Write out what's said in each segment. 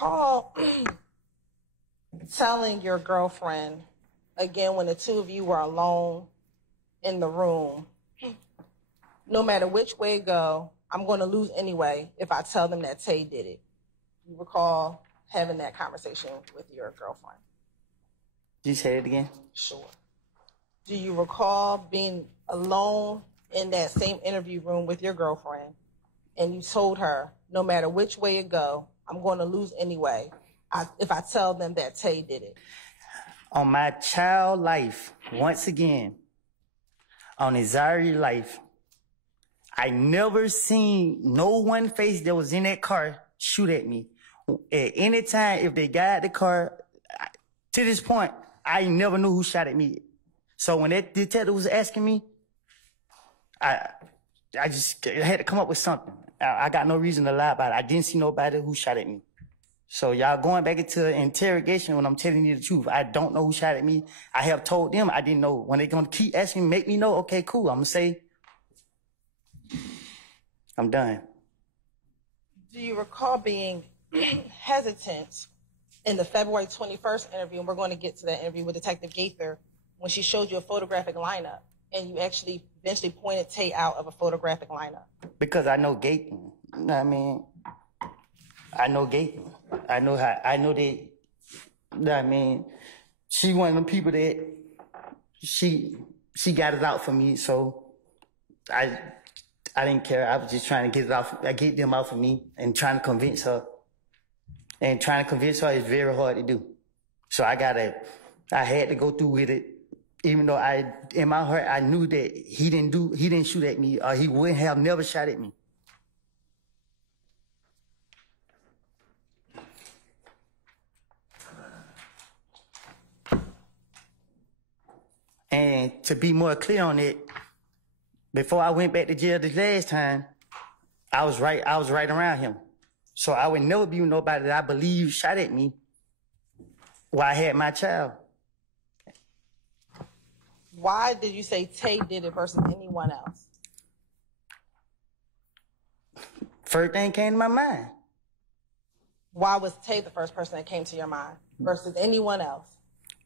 recall telling your girlfriend, again, when the two of you were alone in the room, no matter which way it go, I'm going to lose anyway if I tell them that Tay did it? You recall having that conversation with your girlfriend? Did you say it again? Sure. Do you recall being alone in that same interview room with your girlfriend and you told her, no matter which way it go, I'm going to lose anyway if I tell them that Tay did it? On my child life, once again, on Izari life, I never seen no one face that was in that car shoot at me. At any time, if they got out the car, to this point, I never knew who shot at me. So when that detective was asking me, I just had to come up with something. I got no reason to lie about it. I didn't see nobody who shot at me. So y'all going back into interrogation when I'm telling you the truth. I don't know who shot at me. I have told them I didn't know. When they're going to keep asking me, make me know, okay, cool. I'm going to say, I'm done. Do you recall being hesitant in the February 21st interview, and we're going to get to that interview with Detective Gaither, when she showed you a photographic lineup, and you actually eventually pointed Tay out of a photographic lineup? Because I know Gaither. You know what I mean? I know Gaither. I know that, you know what I mean? She one of them people that she got it out for me, so I didn't care. I was just trying to get it out. I get them out for me and trying to convince her. And trying to convince her is very hard to do. So I had to go through with it. Even though in my heart, I knew that he didn't shoot at me, or he would have never shot at me. And to be more clear on it, before I went back to jail the last time, I was right around him. So I would never be with nobody that I believe shot at me while I had my child. Why did you say Tay did it versus anyone else? First thing came to my mind. Why was Tay the first person that came to your mind versus anyone else?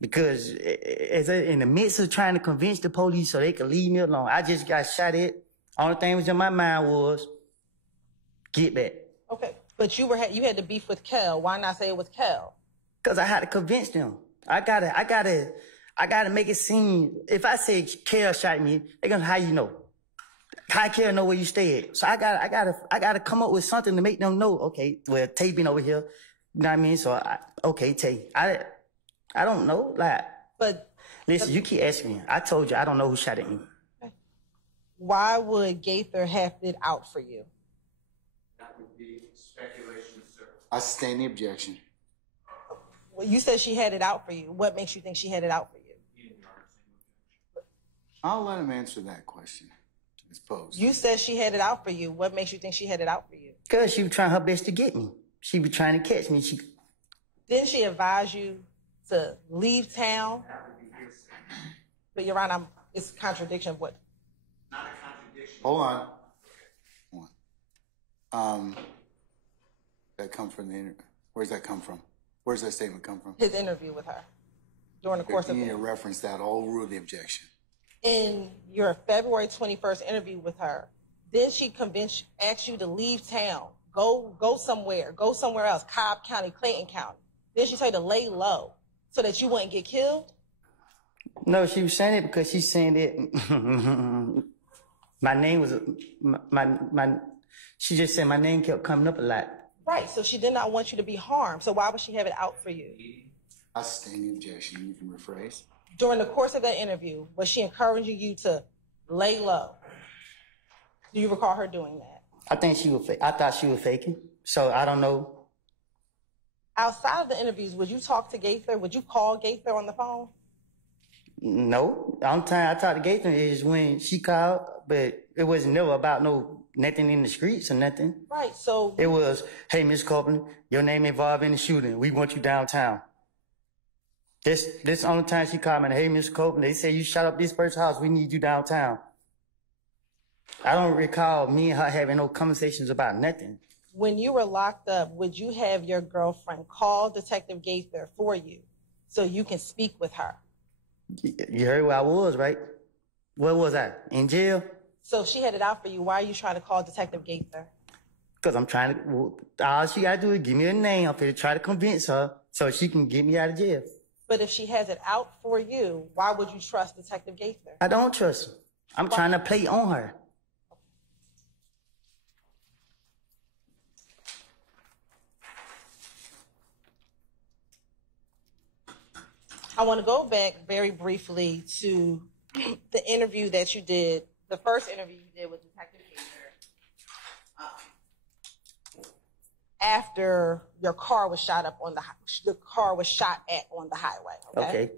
Because in the midst of trying to convince the police so they could leave me alone, I just got shot at. Only thing was in my mind was, get back. Okay, but you had to beef with Kel. Why not say it was Kel? Because I had to convince them. I gotta make it seem, if I say Kel shot me, they're gonna, how you know? How Kel know where you stay at? So I gotta come up with something to make them know, okay, well, Tay been over here. You know what I mean? So, okay, Tay. I don't know, like, but listen, you keep asking me. I told you I don't know who shot at me. Why would Gaither have it out for you? That would be speculation, sir. I sustain the objection. Well, you said she had it out for you. What makes you think she had it out for you? I'll let him answer that question to Ms. Post. You said she had it out for you. What makes you think she had it out for you? Because she was trying her best to get me. She was trying to catch me. Didn't she advise you to leave town? But Your Honor, it's a contradiction of what? Not a contradiction. Hold on. That come from the interview. Where's that come from? Where's that statement come from? His interview with her during the course of you need to reference that. I'll rule the objection. In your February 21st interview with her, did she ask you to leave town, go somewhere else, Cobb County, Clayton County? Did she tell you to lay low so that you wouldn't get killed? No, she was saying it because she's saying that my name was she just said my name kept coming up a lot. Right, so she did not want you to be harmed. So why would she have it out for you? I sustain the objection. You can rephrase. During the course of that interview, was she encouraging you to lay low? Do you recall her doing that? I think I thought she was faking. So I don't know. Outside of the interviews, would you talk to Gaither? Would you call Gaither on the phone? No. The only time I talked to Gaither is when she called, but it was never about nothing in the streets or nothing. Right, so... It was, hey, Ms. Copeland, your name involved in the shooting. We want you downtown. This the only time she called me, hey, Ms. Copeland, they say you shot up this person's house. We need you downtown. I don't recall me and her having no conversations about nothing. when you were locked up, would you have your girlfriend call Detective Gaither for you so you can speak with her? You heard where I was, right? Where was I? In jail? So she had it out for you. Why are you trying to call Detective Gaither? Because I'm trying to, all she got to do is give me a name. I'm going to try to convince her so she can get me out of jail. But if she has it out for you, why would you trust Detective Gaither? I don't trust her. I'm trying to play on her. I want to go back very briefly to the interview that you did, the first interview you did with Detective Gaither, after your car was shot up on the car was shot at on the highway. Okay.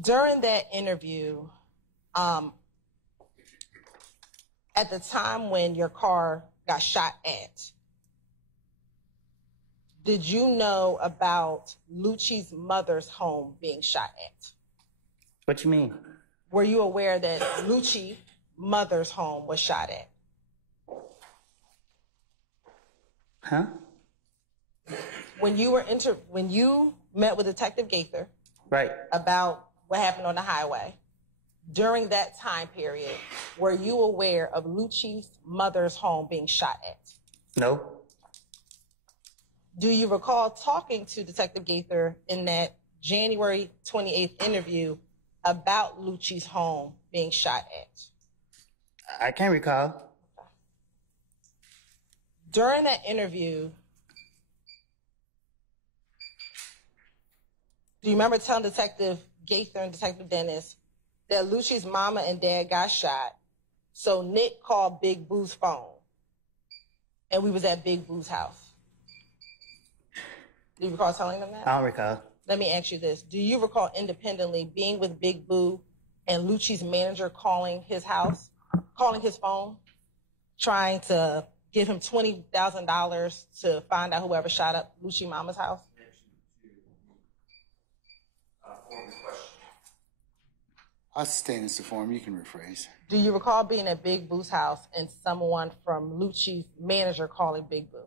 During that interview, at the time when your car got shot at, did you know about Lucci's mother's home being shot at? What you mean? Were you aware that Lucci's mother's home was shot at? Huh? When you met with Detective Gaither, right, about what happened on the highway, during that time period, were you aware of Lucci's mother's home being shot at? No. Do you recall talking to Detective Gaither in that January 28th interview about Lucci's home being shot at? I can't recall. During that interview, do you remember telling Detective Gaither and Detective Dennis that Lucci's mama and dad got shot, so Nick called Big Boo's phone, and we was at Big Boo's house? Do you recall telling them that? I don't recall. Let me ask you this. Do you recall independently being with Big Boo and Lucci's manager calling his house, calling his phone, trying to give him $20,000 to find out whoever shot up Lucci's mama's house? I'll sustain this to form. You can rephrase. Do you recall being at Big Boo's house and someone from Lucci's manager calling Big Boo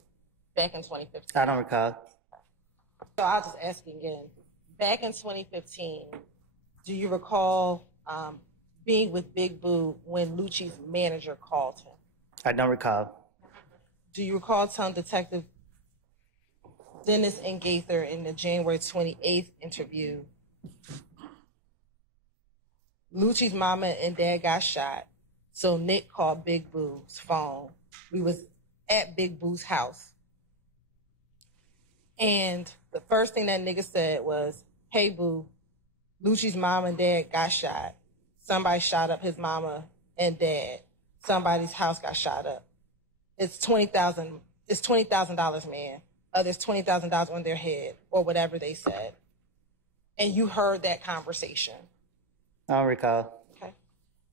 back in 2015? I don't recall. So I'll just ask you again. Back in 2015, do you recall being with Big Boo when Lucci's manager called him? I don't recall. Do you recall telling Detective Dennis and Gaither in the January 28th interview, Lucci's mama and dad got shot, so Nick called Big Boo's phone. We was at Big Boo's house. And the first thing that nigga said was, "Hey, Boo, Lucci's mom and dad got shot. Somebody shot up his mama and dad. Somebody's house got shot up. It's $20,000. It's $20,000, man. There's $20,000 on their head," or whatever they said. And you heard that conversation. I don't recall. Okay.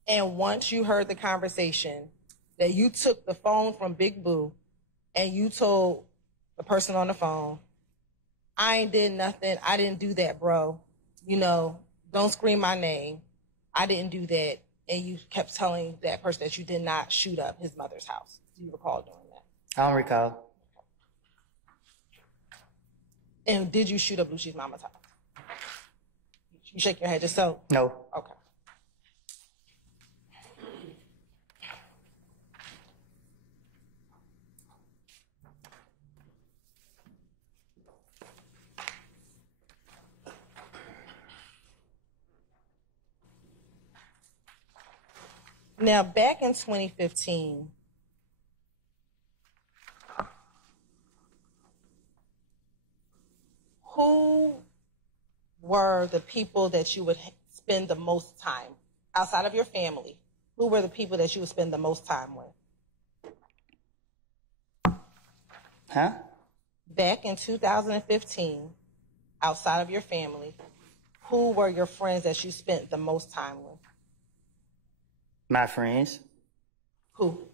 And once you heard the conversation, that you took the phone from Big Boo and you told the person on the phone, "I ain't did nothing. I didn't do that, bro. You know, don't scream my name. I didn't do that." And you kept telling that person that you did not shoot up his mother's house. Do you recall doing that? I don't recall. And did you shoot up Lucci's mama's house? You shake your head just so? No. Okay. Now, back in 2015, who were the people that you would spend the most time, outside of your family, who were the people that you would spend the most time with? Huh? Back in 2015, outside of your family, who were your friends that you spent the most time with? My friends. Who?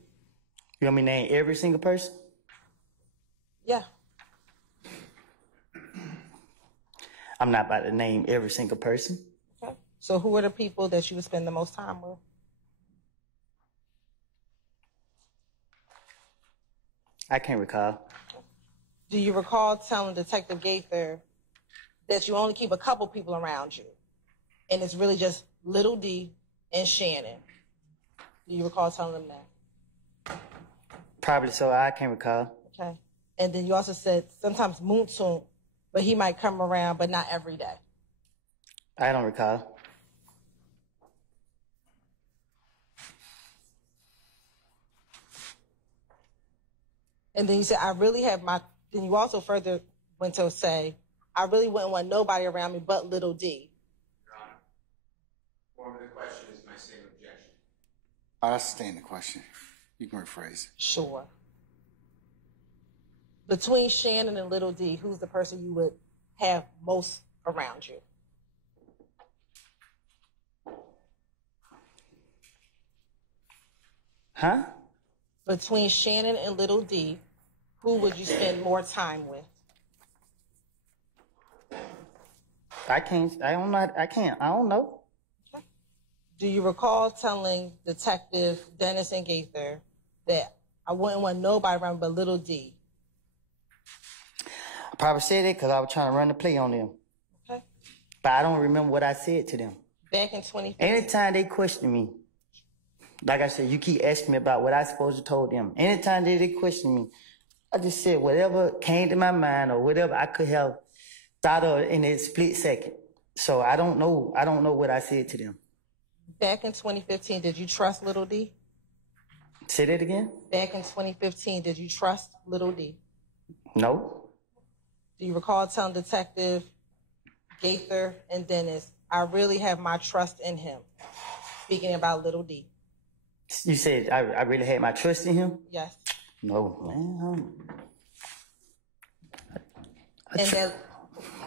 You want me to name every single person? Yeah. I'm not about to name every single person. Okay. So who are the people that you would spend the most time with? I can't recall. Do you recall telling Detective Gaither that you only keep a couple people around you, and it's really just Little D and Shannon? Do you recall telling them that? Probably so. I can't recall. Okay. And then you also said sometimes Moonsoon, but he might come around, but not every day. I don't recall. And then you said, I really have my, then you also further went to say, I really wouldn't want nobody around me but Little D. Your Honor, form of the question is my same objection. I'll sustain the question. You can rephrase it. Sure. Between Shannon and Little D, who's the person you would have most around you? Huh? Between Shannon and Little D, who would you spend more time with? I don't know. Okay. Do you recall telling Detective Dennis and Gaither that I wouldn't want nobody around but Little D? I probably said it because I was trying to run the play on them. Okay. But I don't remember what I said to them. Back in 2015. Anytime they question me, like I said, you keep asking me about what I supposed to told them. Anytime they question me, I just said whatever came to my mind or whatever I could have thought of in a split second. So I don't know what I said to them. Back in 2015, did you trust Little D? Say that again? Back in 2015, did you trust Little D? No. Do you recall telling Detective Gaither and Dennis, I really have my trust in him, speaking about Little D? You said I really had my trust in him? Yes. No, man.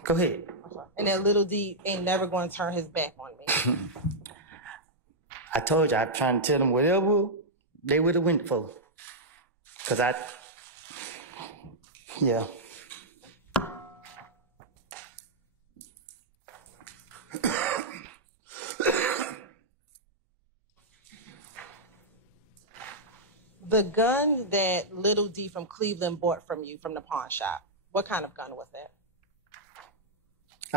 Go ahead. And that Little D ain't never going to turn his back on me. I told you, I'm trying to tell them whatever they would have went for. Yeah. The gun that Little D from Cleveland bought from you from the pawn shop, what kind of gun was that?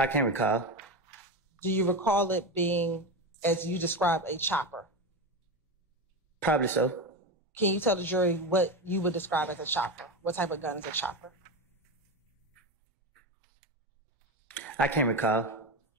I can't recall. Do you recall it being, as you described, a chopper? Probably so. Can you tell the jury what you would describe as a chopper? What type of gun is a chopper? I can't recall.